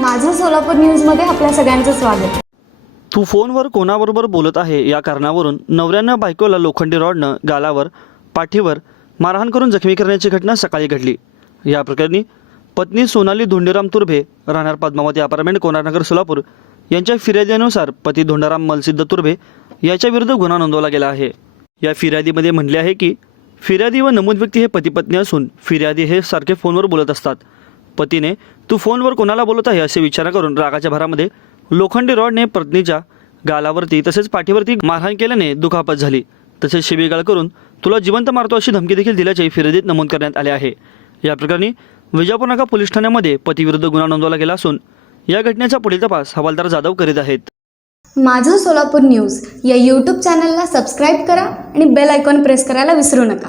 माझं सोलापूर न्यूजमध्ये आपल्या सगळ्यांचं स्वागत. तू फोनवर कोणाबरोबर बोलत आहे या कारणावरून नवऱ्यानं बायकोला लोखंडी रॉडनं गालावर पाठीवर मारहाण करून जखमी करण्याची घटना सकाळी घडली. या प्रकरणी पत्नी सोनाली धोंडीराम तुर्भे राहणार पद्मावती अपार्टमेंट कोणानगर सोलापूर यांच्या फिर्यादीनुसार पती धोंडाराम मलसिद्ध तुर्भे याच्या विरुद्ध गुन्हा नोंदवला गेला आहे. या फिर्यादीमध्ये म्हटले आहे की फिर्यादी व नमूद व्यक्ती हे पती पत्नी असून फिर्यादी हे सारखे फोनवर बोलत असतात. पतीने तू फोनवर कोणाला बोलत आहे असे विचार करून रागाच्या भरामध्ये लोखंडी रॉडने पत्नीच्या गालावरती तसेच पाठीवरती मारहाण केल्याने दुखापत झाली. तसेच शिवीगाळ करून तुला जिवंत मारतो अशी धमकी देखील दिल्याचे फिर्यादीत नमूद करण्यात आले आहे. या प्रकरणी विजापूर नाका पोलीस ठाण्यामध्ये पतीविरुद्ध गुन्हा नोंदवला गेला असून या घटनेचा पुढील तपास हवालदार जाधव करीत आहेत. माझं सोलापूर न्यूज या यूट्यूब चॅनलला सबस्क्राईब करा आणि बेल आयकॉन प्रेस करायला विसरू नका.